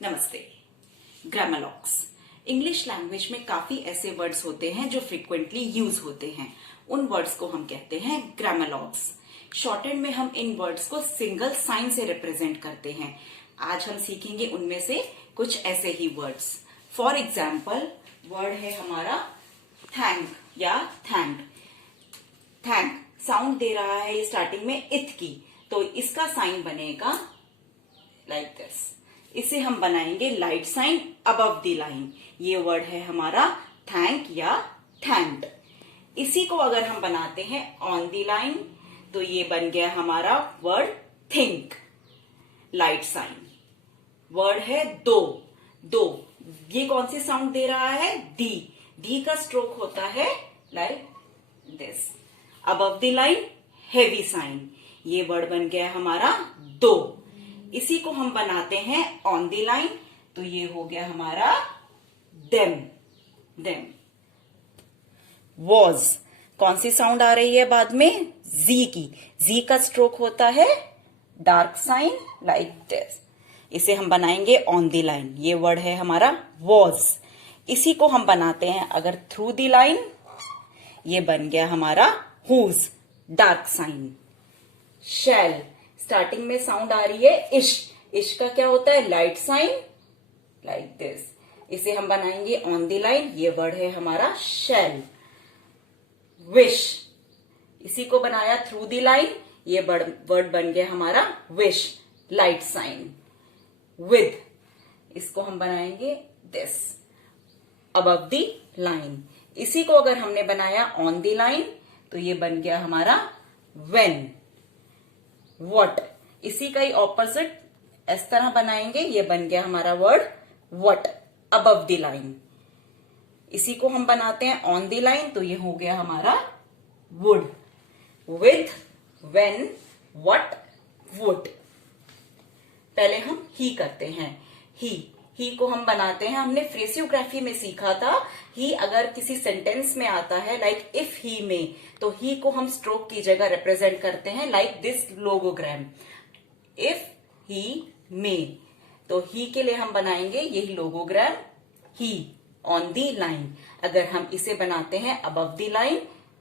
नमस्ते। ग्रामरलॉक्स English language में काफी ऐसे वर्ड्स होते हैं जो फ्रीक्वेंटली यूज होते हैं। उन वर्ड्स को हम कहते हैं ग्रामरलॉक्स। शॉर्टहैंड में हम इन वर्ड्स को सिंगल साइन से रिप्रेजेंट करते हैं। आज हम सीखेंगे उनमें से कुछ ऐसे ही वर्ड्स। फॉर एग्जाम्पल वर्ड है हमारा थैंक या थैंक। थैंक साउंड दे रहा है स्टार्टिंग में इथ की, तो इसका साइन बनेगा लाइक दिस। इसे हम बनाएंगे light sign above the line. ये वर्ड है हमारा थैंक या थैंक्ड। इसी को अगर हम बनाते हैं ऑन द लाइन तो ये बन गया हमारा word think, light sign. Word है दो। दो ये कौन सी साउंड दे रहा है? दी। दी का स्ट्रोक होता है like this. Above the line heavy sign. ये वर्ड बन गया हमारा दो। इसी को हम बनाते हैं ऑन द लाइन तो ये हो गया हमारा देम। देम। वॉज कौन सी साउंड आ रही है बाद में? जी की। जी का स्ट्रोक होता है डार्क साइन लाइक दिस। इसे हम बनाएंगे ऑन द लाइन। ये वर्ड है हमारा वॉज। इसी को हम बनाते हैं अगर थ्रू द लाइन, ये बन गया हमारा whose, dark sign. Shall starting में साउंड आ रही है इश। इश का क्या होता है? Light sign like this. इसे हम बनाएंगे ऑन द लाइन। ये वर्ड है हमारा शैल। विश इसी को बनाया थ्रू द लाइन। ये वर्ड बन गया हमारा विश, लाइट साइन। विद इसको हम बनाएंगे दिस, अबव द लाइन। इसी को अगर हमने बनाया ऑन द लाइन तो ये बन गया हमारा व्हेन। वट इसी का ही ऑपोजिट इस तरह बनाएंगे, ये बन गया हमारा word what, above the line. इसी को हम बनाते हैं ऑन द लाइन तो ये हो गया हमारा would. With, when, what, would. पहले हम ही करते हैं। ही को हम बनाते हैं, हमने फ्रेसियोग्राफी में सीखा था। ही अगर किसी सेंटेंस में आता है लाइक इफ ही में, तो ही को हम स्ट्रोक की जगह रिप्रेजेंट करते हैं लाइक दिस लोगोग्राम। इफ ही में, तो ही के लिए हम बनाएंगे यही लोगोग्राम ही ऑन दी लाइन। अगर हम इसे बनाते हैं above the line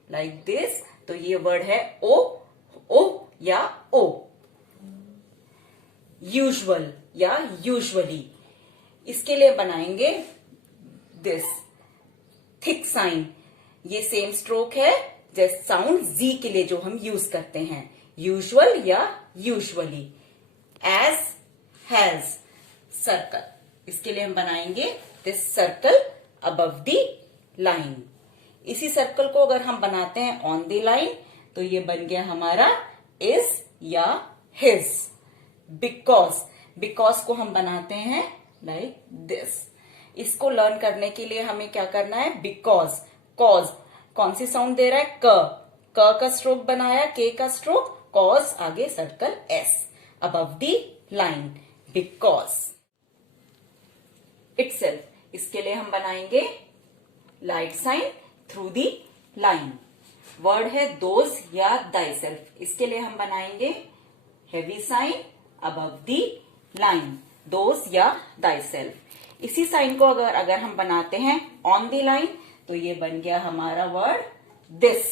like this तो ये वर्ड है ओ या ओ। यूजुअल या यूजुअली, इसके लिए बनाएंगे दिस थिक साइन। ये सेम स्ट्रोक है जैसे साउंड जी के लिए जो हम यूज करते हैं, यूजुअल या यूजुअली। एज, हैज, सर्कल, इसके लिए हम बनाएंगे this circle above the line. इसी सर्कल को अगर हम बनाते हैं ऑन द लाइन तो ये बन गया हमारा इज या हिज। बिकॉज को हम बनाते हैं लाइक दिस। इसको लर्न करने के लिए हमें क्या करना है? बिकॉज, कॉज कौन सी साउंड दे रहा है? क का स्ट्रोक बनाया, के का स्ट्रोक, कॉज आगे circle S, above the line. Because. Itself इसके लिए हम बनाएंगे light sign through the line. Word है दोज या दाइसेल्फ। इसके लिए हम बनाएंगे heavy sign above the line, those या दाइसेल्फ। इसी साइन को अगर हम बनाते हैं ऑन द लाइन तो ये बन गया हमारा वर्ड दिस।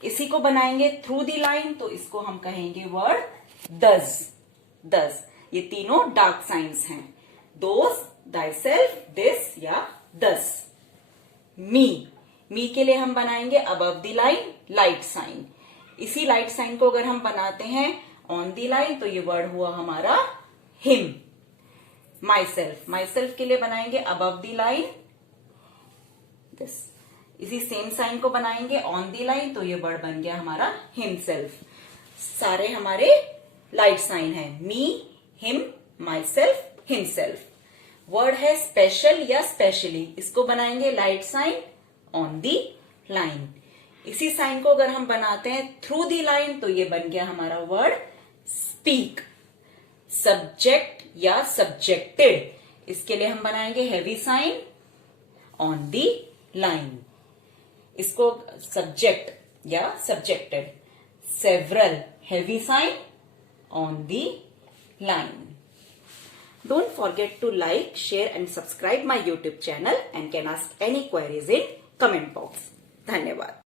इसी को बनाएंगे थ्रू द लाइन तो इसको हम कहेंगे वर्ड दस। दस ये तीनों डार्क साइंस हैं, दोज, दाइसेल्फ, दिस या दस। मी के लिए हम बनाएंगे above the line light sign. इसी लाइट साइन को अगर हम बनाते हैं ऑन द लाइन तो ये वर्ड हुआ हमारा हिम। माई सेल्फ के लिए बनाएंगे अबव द लाइन दिस। इसी सेम साइन को बनाएंगे ऑन द लाइन तो ये वर्ड बन गया हमारा हिमसेल्फ। सारे हमारे लाइट साइन है, me, him, myself, himself. Word है स्पेशल या स्पेशली। इसको बनाएंगे light sign on the line. इसी साइन को अगर हम बनाते हैं थ्रू द लाइन तो ये बन गया हमारा वर्ड स्पीक। सब्जेक्ट या सब्जेक्टेड, इसके लिए हम बनाएंगे heavy sign on the line. इसको सब्जेक्ट या subjected. Several heavy sign on the line. Don't forget to like, share and subscribe my YouTube channel and can ask any queries in comment box. धन्यवाद.